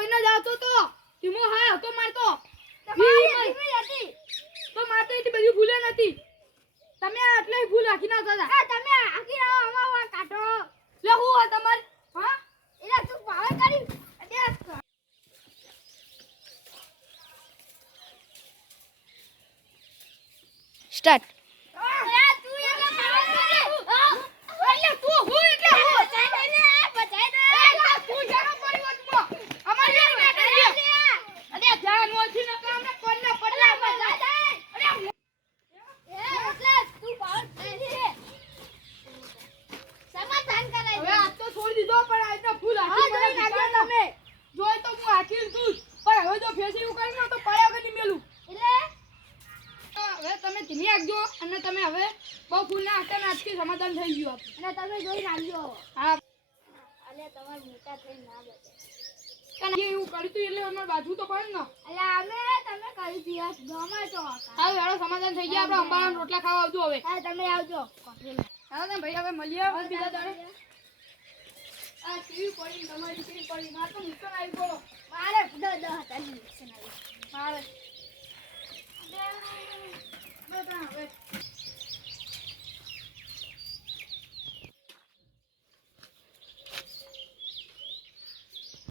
જોઈને જ આવતો તો ધીમો હા હતો મારતો તો મારતો એટલી બધી ભૂલે નથી તમે આટલે ભૂલ રાખી ના હતા તમે આખી આવો અમાર કાઢો લે હું આ તમાર હા એટલે તું પાવર કરી સ્ટાર્ટ તમે હવે બહુ ફૂલ ના હતા આજથી સમાધાન થઈ ગયું અને તમે જોઈ રાખજો હા અલે તમાર મોટા થઈ ના બચે કને એવું કર્યું તું એટલે અમાર બાજુ તો પડે ને અલે અમે તમે કરી દિયા ગમે તો હા હેડો સમાધાન થઈ ગયા આપણે અંબાના રોટલા ખાવા આવજો હવે હા તમે આવજો હા ને ભાઈ હવે મળીએ બીજા દાડે આ ટીવી પડી તમારી ટીવી પડી માર તો નુકસાન આવી ગયો મારે 10 હતા નુકસાન આવી મારે હવે